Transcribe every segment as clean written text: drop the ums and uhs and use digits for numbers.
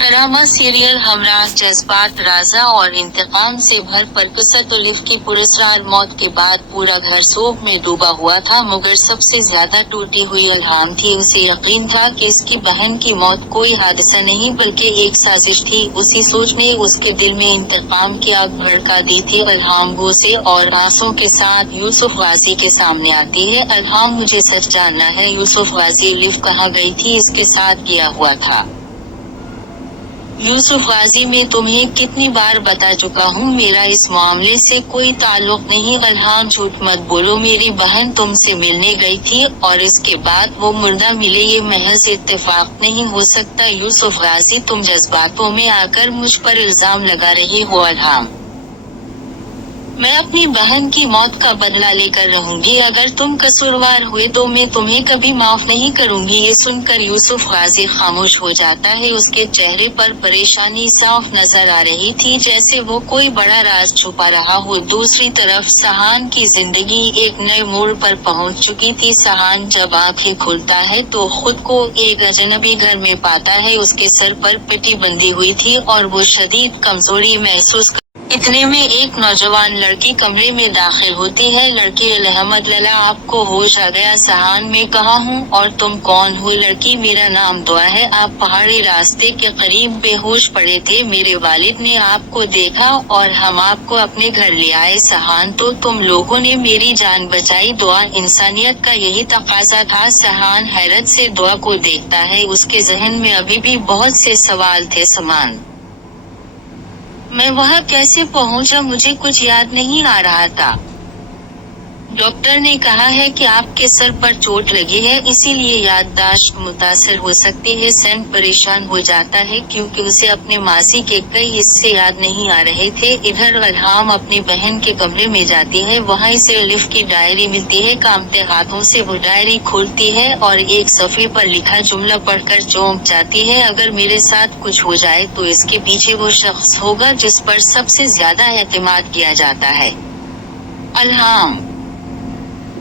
Drama serial हमराह जज्बात, राजा और इंतकाम से भर परकसत उलिफ की पुरस्कार मौत के बाद पूरा घर शोक में डूबा हुआ था, मगर सबसे ज्यादा टूटी हुई अल्हाम थी। उसे यकीन था कि इसकी बहन की मौत कोई हादसा नहीं बल्कि एक साजिश थी। उसी सोच ने उसके दिल में इंतकाम की आग भड़का दी थी। अल्हाम गुस्से और आंसू के साथ यूसुफ गाजी के सामने आती है। अल्हाम, मुझे सच जानना है, यूसुफ गाजी उलिफ कहाँ गई थी, इसके साथ किया हुआ था। यूसुफ गाजी, मैं तुम्हें कितनी बार बता चुका हूँ, मेरा इस मामले से कोई ताल्लुक नहीं। अल्हाम, झूठ मत बोलो, मेरी बहन तुमसे मिलने गई थी और इसके बाद वो मुर्दा मिले, ये महज इत्तेफाक नहीं हो सकता। यूसुफ गाजी, तुम जज्बातों में आकर मुझ पर इल्जाम लगा रही हो। अल्हाम, मैं अपनी बहन की मौत का बदला लेकर रहूंगी। अगर तुम कसूरवार हुए तो मैं तुम्हें कभी माफ नहीं करूंगी। ये सुनकर यूसुफ गाजी खामोश हो जाता है। उसके चेहरे पर परेशानी साफ नजर आ रही थी, जैसे वो कोई बड़ा राज छुपा रहा हो। दूसरी तरफ सहान की जिंदगी एक नए मोड़ पर पहुंच चुकी थी। सहान जब आंखें खोलता है तो खुद को एक अजनबी घर में पाता है। उसके सर पर पट्टी बंधी हुई थी और वो शदीद कमजोरी महसूस इतने में एक नौजवान लड़की कमरे में दाखिल होती है। लड़की, अलहमद लल्ला, आपको होश आ गया। सहान, मैं कहाँ हूँ और तुम कौन हो? लड़की, मेरा नाम दुआ है, आप पहाड़ी रास्ते के करीब बेहोश पड़े थे, मेरे वालिद ने आपको देखा और हम आपको अपने घर ले आए। सहान, तो तुम लोगों ने मेरी जान बचाई। दुआ, इंसानियत का यही तकाजा था। सहान हैरत से दुआ को देखता है। उसके जहन में अभी भी बहुत से सवाल थे। समान, मैं वहाँ कैसे पहुँचा? मुझे कुछ याद नहीं आ रहा था। डॉक्टर ने कहा है कि आपके सर पर चोट लगी है, इसीलिए याददाश्त मुतासर हो सकती है। सैन परेशान हो जाता है क्योंकि उसे अपने मासी के कई हिस्से याद नहीं आ रहे थे। इधर अल्हाम अपनी बहन के कमरे में जाती है। वहाँ इसे उलिफ की डायरी मिलती है। कांपते हाथों से वो डायरी खोलती है और एक सफ़े पर लिखा जुमला पढ़कर चौंक जाती है। अगर मेरे साथ कुछ हो जाए तो इसके पीछे वो शख्स होगा जिस पर सबसे ज्यादा एतमाद किया जाता है। अल्हाम,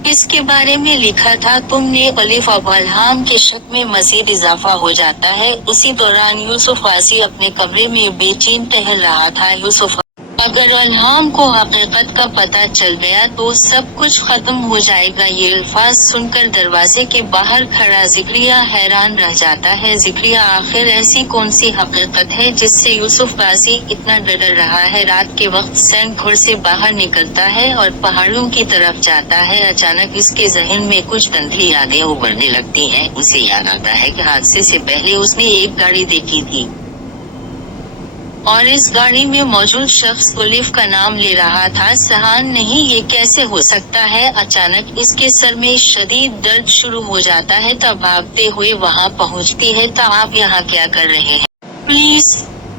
इसके बारे में लिखा था तुमने? उलिफ, अब अल्हाम के शक में मजीद इजाफा हो जाता है। उसी दौरान यूसुफ गाजी अपने कमरे में बेचैन टहल रहा था। यूसुफ, अगर अल्हाम को हकीकत का पता चल गया तो सब कुछ खत्म हो जाएगा। ये अल्फाज सुनकर दरवाजे के बाहर खड़ा जिक्रिया हैरान रह जाता है। जिक्रिया, आखिर ऐसी कौन सी हकीकत है जिससे यूसुफ गाजी इतना डर रहा है? रात के वक्त सैन घर से बाहर निकलता है और पहाड़ों की तरफ जाता है। अचानक इसके जहन में कुछ धुंधली यादें उभरने लगती हैं। उसे याद आता है कि हादसे से पहले उसने एक गाड़ी देखी थी और इस गाड़ी में मौजूद शख्स उलिफ का नाम ले रहा था। सहान, नहीं, ये कैसे हो सकता है? अचानक इसके सर में शदीद दर्द शुरू हो जाता है। तब भागते हुए वहाँ पहुँचती है। तो आप यहाँ क्या कर रहे हैं? प्लीज,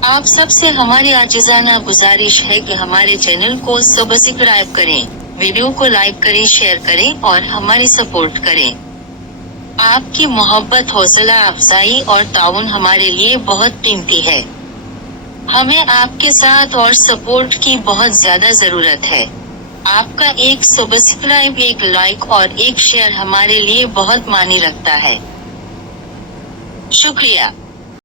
आप सबसे हमारी आजिज़ाना गुजारिश है कि हमारे चैनल को सब्सक्राइब करें, वीडियो को लाइक करें, शेयर करें और हमारी सपोर्ट करें। आपकी मोहब्बत, हौसला अफजाई और ताउन हमारे लिए बहुत कीमती है। हमें आपके साथ और सपोर्ट की बहुत ज्यादा जरूरत है। आपका एक सब्सक्राइब, एक लाइक और एक शेयर हमारे लिए बहुत मायने रखता है। शुक्रिया।